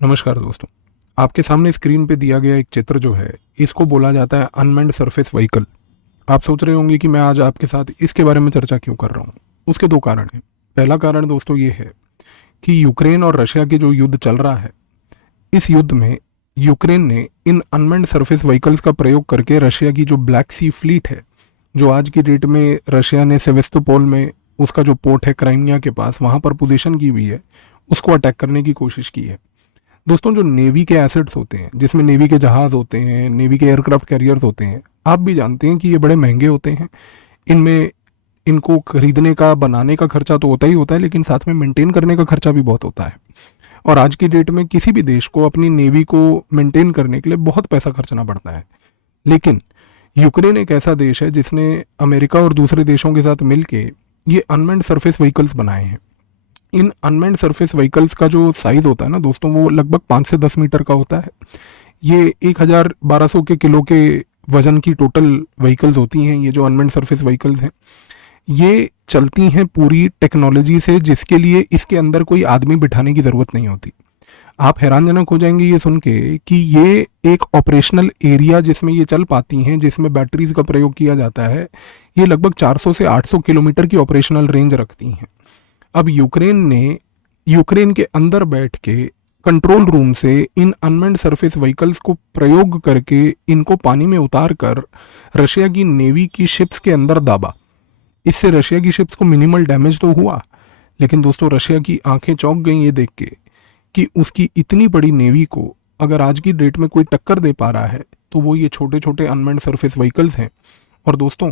नमस्कार दोस्तों। आपके सामने स्क्रीन पे दिया गया एक चित्र जो है, इसको बोला जाता है अनमैन्ड सरफेस व्हीकल। आप सोच रहे होंगे कि मैं आज आपके साथ इसके बारे में चर्चा क्यों कर रहा हूँ। उसके दो कारण हैं। पहला कारण दोस्तों ये है कि यूक्रेन और रशिया के जो युद्ध चल रहा है, इस युद्ध में यूक्रेन ने इन अनमैन्ड सरफेस व्हीकल्स का प्रयोग करके रशिया की जो ब्लैक सी फ्लीट है, जो आज की डेट में रशिया ने सेवेस्तोपोल में उसका जो पोर्ट है क्राइमिया के पास, वहाँ पर पोजीशन की हुई है, उसको अटैक करने की कोशिश की है। दोस्तों, जो नेवी के एसेट्स होते हैं, जिसमें नेवी के जहाज होते हैं, नेवी के एयरक्राफ्ट कैरियर्स होते हैं, आप भी जानते हैं कि ये बड़े महंगे होते हैं। इनमें इनको खरीदने का, बनाने का खर्चा तो होता ही होता है, लेकिन साथ में मेंटेन करने का खर्चा भी बहुत होता है। और आज की डेट में किसी भी देश को अपनी नेवी को मेंटेन करने के लिए बहुत पैसा खर्चना पड़ता है। लेकिन यूक्रेन एक ऐसा देश है जिसने अमेरिका और दूसरे देशों के साथ मिलके ये अनमैन्ड सरफेस व्हीकल्स बनाए हैं। इन अनमैन्ड सरफेस व्हीकल्स का जो साइज होता है ना दोस्तों, वो लगभग 5 से 10 मीटर का होता है। ये 1,1200 के किलो के वजन की टोटल व्हीकल्स होती हैं। ये जो अनमैन्ड सरफेस व्हीकल्स हैं, ये चलती हैं पूरी टेक्नोलॉजी से, जिसके लिए इसके अंदर कोई आदमी बिठाने की ज़रूरत नहीं होती। आप हैरानजनक हो जाएंगे ये सुन के कि ये एक ऑपरेशनल एरिया जिसमें ये चल पाती हैं, जिसमें बैटरीज का प्रयोग किया जाता है, ये लगभग 400 से 800 किलोमीटर की ऑपरेशनल रेंज रखती हैं। अब यूक्रेन ने यूक्रेन के अंदर बैठ के कंट्रोल रूम से इन अनमैन्ड सरफेस व्हीकल्स को प्रयोग करके इनको पानी में उतार कर रशिया की नेवी की शिप्स के अंदर दाबा। इससे रशिया की शिप्स को मिनिमल डैमेज तो हुआ, लेकिन दोस्तों रशिया की आंखें चौंक गई ये देख के कि उसकी इतनी बड़ी नेवी को अगर आज की डेट में कोई टक्कर दे पा रहा है तो वो ये छोटे छोटे अनमैन्ड सरफेस व्हीकल्स हैं। और दोस्तों,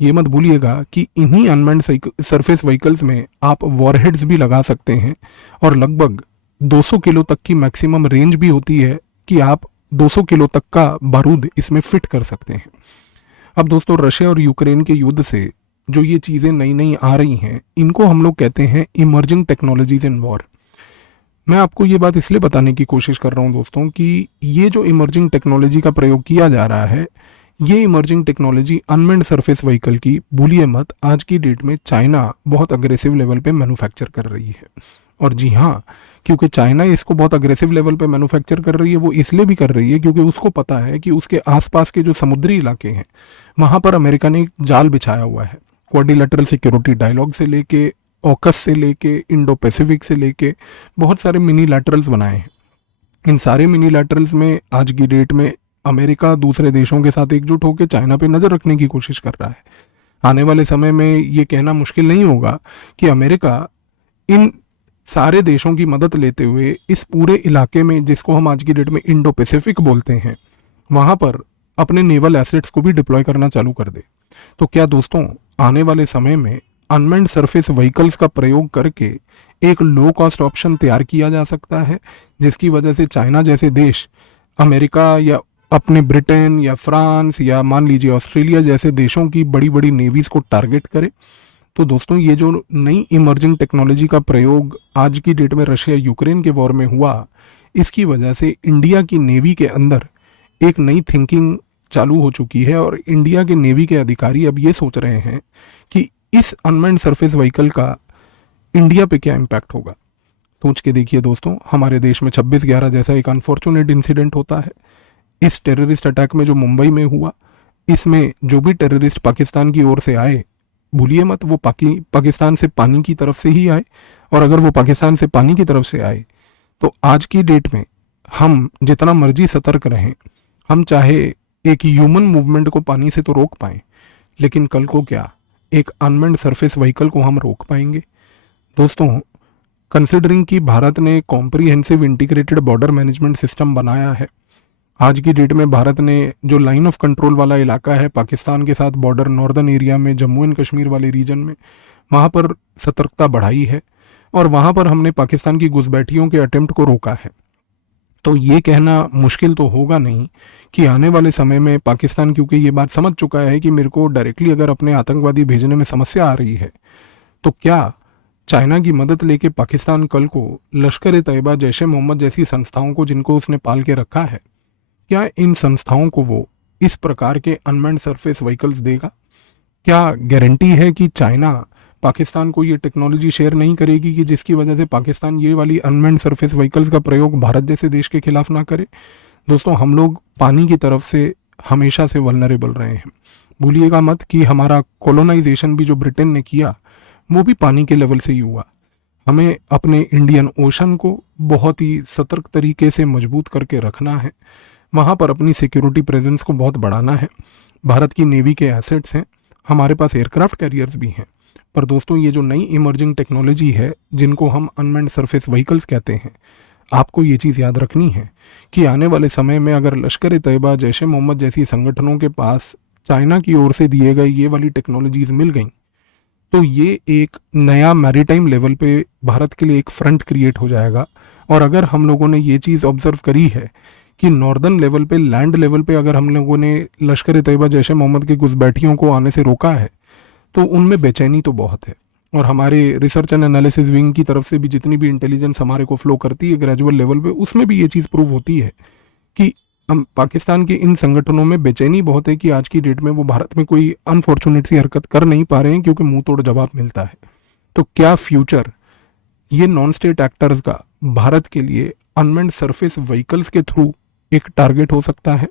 ये मत भूलिएगा कि इन्हीं अनमैन्ड सरफेस व्हीकल्स में आप वॉरहेड्स भी लगा सकते हैं, और लगभग 200 किलो तक की मैक्सिमम रेंज भी होती है कि आप 200 किलो तक का बारूद इसमें फिट कर सकते हैं। अब दोस्तों, रशिया और यूक्रेन के युद्ध से जो ये चीज़ें नई नई आ रही हैं, इनको हम लोग कहते हैं इमर्जिंग टेक्नोलॉजीज इन वॉर। मैं आपको ये बात इसलिए बताने की कोशिश कर रहा हूँ दोस्तों कि ये जो इमर्जिंग टेक्नोलॉजी का प्रयोग किया जा रहा है, ये emerging technology unmanned surface vehicle की, भूलिए मत, आज की डेट में चाइना बहुत अग्रेसिव लेवल पे मैन्युफैक्चर कर रही है। और जी हाँ, क्योंकि चाइना इसको बहुत अग्रेसिव लेवल पे मैन्युफैक्चर कर रही है, वो इसलिए भी कर रही है क्योंकि उसको पता है कि उसके आसपास के जो समुद्री इलाके हैं, वहाँ पर अमेरिका ने एक जाल बिछाया हुआ है। क्वाड्रिलेटरल सिक्योरिटी डायलॉग से लेके, ऑकस से लेके, इंडो पैसिफिक से लेके बहुत सारे मिनी लैटरल्स बनाए हैं। इन सारे मिनी लैटरल्स में आज की डेट में अमेरिका दूसरे देशों के साथ एकजुट होकर चाइना पे नज़र रखने की कोशिश कर रहा है। आने वाले समय में ये कहना मुश्किल नहीं होगा कि अमेरिका इन सारे देशों की मदद लेते हुए इस पूरे इलाके में, जिसको हम आज की डेट में इंडो पैसिफिक बोलते हैं, वहाँ पर अपने नेवल एसेट्स को भी डिप्लॉय करना चालू कर दे। तो क्या दोस्तों, आने वाले समय में अनमैन्ड सरफेस व्हीकल्स का प्रयोग करके एक लो कॉस्ट ऑप्शन तैयार किया जा सकता है, जिसकी वजह से चाइना जैसे देश अमेरिका या अपने ब्रिटेन या फ्रांस या मान लीजिए ऑस्ट्रेलिया जैसे देशों की बड़ी बड़ी नेवीज को टारगेट करे। तो दोस्तों, ये जो नई इमर्जिंग टेक्नोलॉजी का प्रयोग आज की डेट में रशिया यूक्रेन के वॉर में हुआ, इसकी वजह से इंडिया की नेवी के अंदर एक नई थिंकिंग चालू हो चुकी है। और इंडिया के नेवी के अधिकारी अब ये सोच रहे हैं कि इस अनमैन्ड सरफेस व्हीकल का इंडिया पे क्या इम्पैक्ट होगा। सोच के देखिए दोस्तों, हमारे देश में 26/11 जैसा एक अनफॉर्चुनेट इंसिडेंट होता है। इस टेररिस्ट अटैक में जो मुंबई में हुआ, इसमें जो भी टेररिस्ट पाकिस्तान की ओर से आए, भूलिए मत, वो पाकिस्तान से पानी की तरफ से ही आए। और अगर वो पाकिस्तान से पानी की तरफ से आए तो आज की डेट में हम जितना मर्जी सतर्क रहें, हम चाहे एक ह्यूमन मूवमेंट को पानी से तो रोक पाएं, लेकिन कल को क्या एक अनमैन्ड सरफेस व्हीकल को हम रोक पाएंगे। दोस्तों, कंसिडरिंग कि भारत ने comprehensive integrated border management system बनाया है, आज की डेट में भारत ने जो लाइन ऑफ कंट्रोल वाला इलाका है पाकिस्तान के साथ बॉर्डर, नॉर्दर्न एरिया में, जम्मू एंड कश्मीर वाले रीजन में, वहाँ पर सतर्कता बढ़ाई है और वहाँ पर हमने पाकिस्तान की घुसपैठियों के अटेम्प्ट को रोका है। तो ये कहना मुश्किल तो होगा नहीं कि आने वाले समय में पाकिस्तान, क्योंकि ये बात समझ चुका है कि मेरे को डायरेक्टली अगर अपने आतंकवादी भेजने में समस्या आ रही है, तो क्या चाइना की मदद लेके पाकिस्तान कल को लश्कर ए तैयबा, जैश ए मोहम्मद जैसी संस्थाओं को, जिनको उसने पाल के रखा है, क्या इन संस्थाओं को वो इस प्रकार के अनमैन्ड सरफेस व्हीकल्स देगा? क्या गारंटी है कि चाइना पाकिस्तान को ये टेक्नोलॉजी शेयर नहीं करेगी कि जिसकी वजह से पाकिस्तान ये वाली अनमैन्ड सरफेस व्हीकल्स का प्रयोग भारत जैसे देश के खिलाफ ना करे। दोस्तों, हम लोग पानी की तरफ से हमेशा से वल्नरेबल रहे हैं। भूलिएगा मत कि हमारा कॉलोनाइजेशन भी जो ब्रिटेन ने किया वो भी पानी के लेवल से ही हुआ। हमें अपने इंडियन ओशन को बहुत ही सतर्क तरीके से मजबूत करके रखना है, वहाँ पर अपनी सिक्योरिटी प्रेजेंस को बहुत बढ़ाना है। भारत की नेवी के एसेट्स हैं, हमारे पास एयरक्राफ्ट कैरियर्स भी हैं, पर दोस्तों ये जो नई इमर्जिंग टेक्नोलॉजी है जिनको हम अनमैन्ड सरफेस व्हीकल्स कहते हैं, आपको ये चीज़ याद रखनी है कि आने वाले समय में अगर लश्कर तैयबा, जैश ए मोहम्मद जैसी संगठनों के पास चाइना की ओर से दिए गए ये वाली टेक्नोलॉजीज़ मिल गई तो ये एक नया मैरीटाइम लेवल पे भारत के लिए एक फ्रंट क्रिएट हो जाएगा। और अगर हम लोगों ने ये चीज़ ऑब्जर्व करी है कि नॉर्दर्न लेवल पे, लैंड लेवल पे अगर हम लोगों ने लश्कर तैयबा, जैश ए मोहम्मद के घुसपैठियों को आने से रोका है तो उनमें बेचैनी तो बहुत है। और हमारे रिसर्च एंड एनालिसिस विंग की तरफ से भी जितनी भी इंटेलिजेंस हमारे को फ्लो करती है ग्रेजुअल लेवल पे, उसमें भी ये चीज़ प्रूव होती है कि हम पाकिस्तान के इन संगठनों में बेचैनी बहुत है कि आज की डेट में वो भारत में कोई अनफॉर्चुनेट सी हरकत कर नहीं पा रहे हैं क्योंकि मुंह तोड़ जवाब मिलता है। तो क्या फ्यूचर ये नॉन स्टेट एक्टर्स का भारत के लिए अनमैन्ड सरफेस व्हीकल्स के थ्रू एक टारगेट हो सकता है?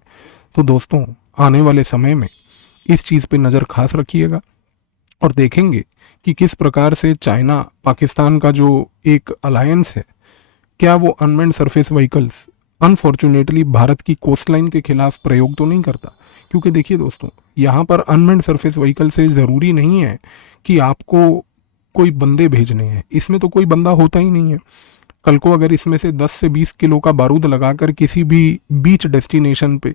तो दोस्तों, आने वाले समय में इस चीज़ पे नज़र खास रखिएगा और देखेंगे कि किस प्रकार से चाइना पाकिस्तान का जो एक अलायंस है, क्या वो unmanned surface vehicles unfortunately Bharat की कोस्टलाइन के खिलाफ प्रयोग तो नहीं करता। क्योंकि देखिए दोस्तों, यहाँ पर अनमैन्ड सरफेस व्हीकल से ज़रूरी नहीं है कि आपको कोई बंदे भेजने हैं, इसमें तो कोई बंदा होता ही नहीं है। कल को अगर इसमें से 10 से 20 किलो का बारूद लगाकर किसी भी बीच डेस्टिनेशन पे,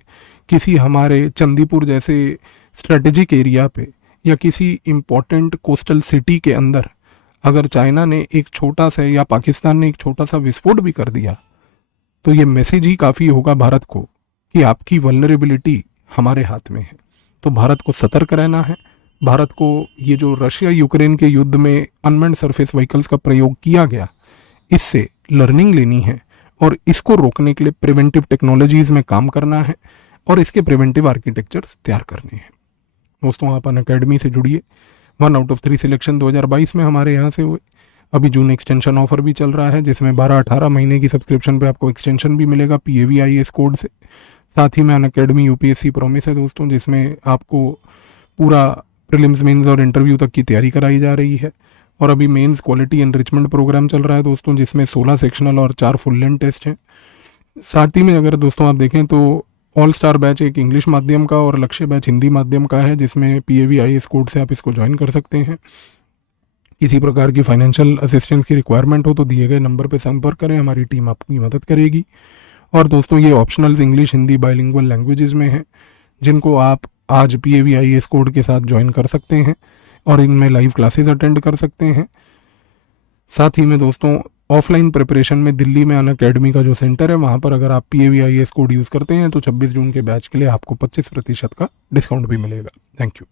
किसी हमारे चंदीपुर जैसे स्ट्रेटेजिक एरिया पे या किसी इम्पोर्टेंट कोस्टल सिटी के अंदर अगर चाइना ने एक छोटा सा या पाकिस्तान ने एक छोटा सा विस्फोट भी कर दिया तो ये मैसेज ही काफ़ी होगा भारत को कि आपकी वल्नरेबिलिटी हमारे हाथ में है। तो भारत को सतर्क रहना है। भारत को ये जो रशिया यूक्रेन के युद्ध में अनमैन्ड सरफेस व्हीकल्स का प्रयोग किया गया, इससे लर्निंग लेनी है और इसको रोकने के लिए प्रिवेंटिव टेक्नोलॉजीज़ में काम करना है और इसके प्रिवेंटिव आर्किटेक्चर्स तैयार करने हैं। दोस्तों, आप अनअकैडमी से जुड़िए। 1 आउट ऑफ 3 सिलेक्शन 2022 में हमारे यहाँ से हुए। अभी जून एक्सटेंशन ऑफर भी चल रहा है जिसमें 12-18 महीने की सब्सक्रिप्शन पे आपको एक्सटेंशन भी मिलेगा PAVIS कोड से। साथ ही में अनअकैडमी UPSC प्रॉमिस है दोस्तों, जिसमें आपको पूरा प्रीलिम्स, मेंस और इंटरव्यू तक की तैयारी कराई जा रही है। और अभी मेंस क्वालिटी एनरिचमेंट प्रोग्राम चल रहा है दोस्तों, जिसमें 16 सेक्शनल और 4 फुल लेंथ टेस्ट हैं। साथ ही में अगर दोस्तों आप देखें तो ऑल स्टार बैच एक इंग्लिश माध्यम का और लक्ष्य बैच हिंदी माध्यम का है, जिसमें PAVIS कोड से आप इसको ज्वाइन कर सकते हैं। किसी प्रकार की फाइनेंशियल असिस्टेंस की रिक्वायरमेंट हो तो दिए गए नंबर पर संपर्क करें, हमारी टीम आपकी मदद करेगी। और दोस्तों, ये optionals English Hindi bilingual languages में हैं, जिनको आप आज PAVIS कोड के साथ ज्वाइन कर सकते हैं और इनमें लाइव क्लासेस अटेंड कर सकते हैं। साथ ही में दोस्तों, ऑफलाइन प्रिपरेशन में दिल्ली में अनअकैडमी का जो सेंटर है, वहाँ पर अगर आप PAVIS कोड यूज़ करते हैं तो 26 जून के बैच के लिए आपको 25% का डिस्काउंट भी मिलेगा। Thank you.